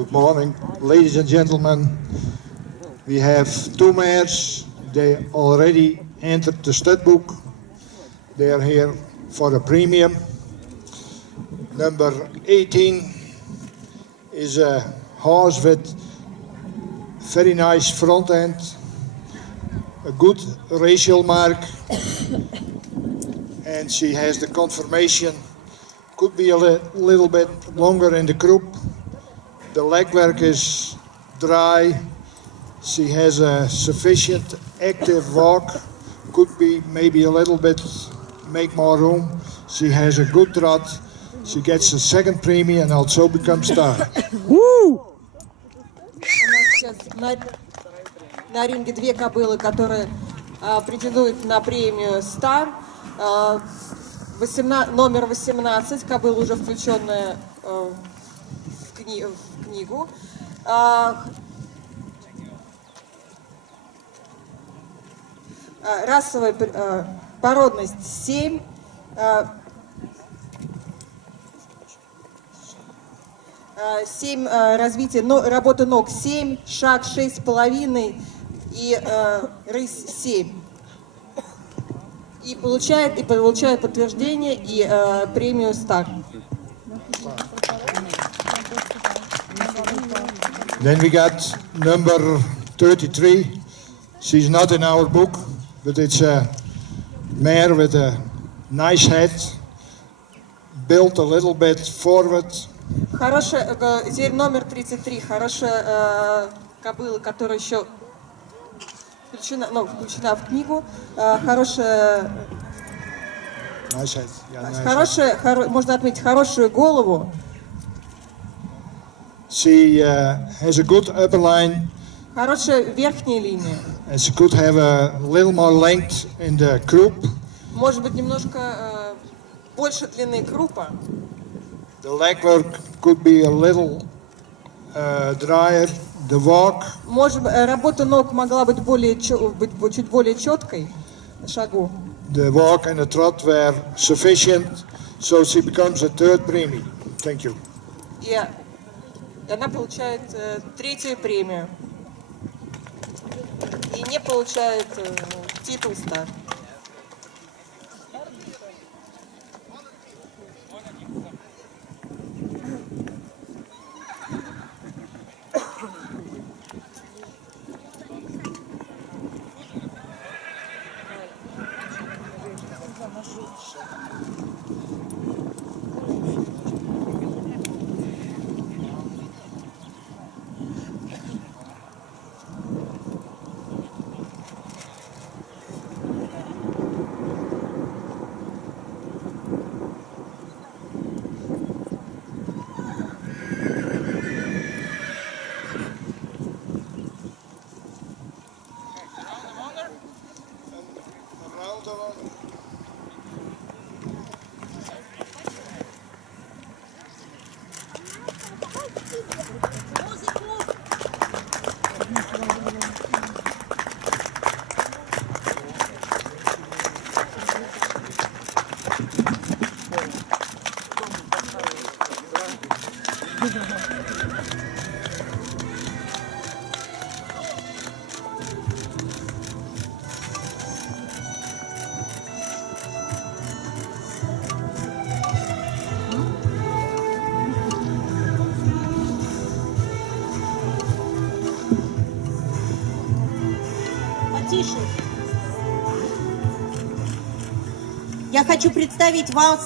Good morning, ladies and gentlemen. We have two mares. They already entered the stud book. They are here for a premium. Number 18 is a horse with very nice front end, a good racial mark, and she has the conformation. Could be a little bit longer in the croup. The legwork is dry. She has a sufficient active walk. Could be maybe a little bit, make more room. She has a good trot. She gets a second premium and also becomes star. У нас сейчас на ринге две кобылы, которые претендуют на премию «Стар». Номер 18, кобыла уже включенная в книгу. Расовая породность 7. Развитие, работа ног 7, шаг 6,5 и рысь 7. И получает подтверждение и премию «Стар». Then we got number 33. She's not in our book, but it's a mare with a nice head, built a little bit forward. Хорошая, теперь номер 33, хорошая кобыла, которая еще включена в книгу. Хорошая, Nice head. Yeah, хорошая, можно отметить, хорошую голову. She has a good upper line. Хорошая верхняя линия. And she could have a little more length in the croup. Может быть, немножко больше длины крупа. The legwork could be a little drier. The walk. Может быть, работа ног могла быть чуть более четкой на шагу. The walk and the trot were sufficient, so she becomes a third premium. Thank you. И она получает третью премию. И не получает титул «Стар». Я хочу представить вам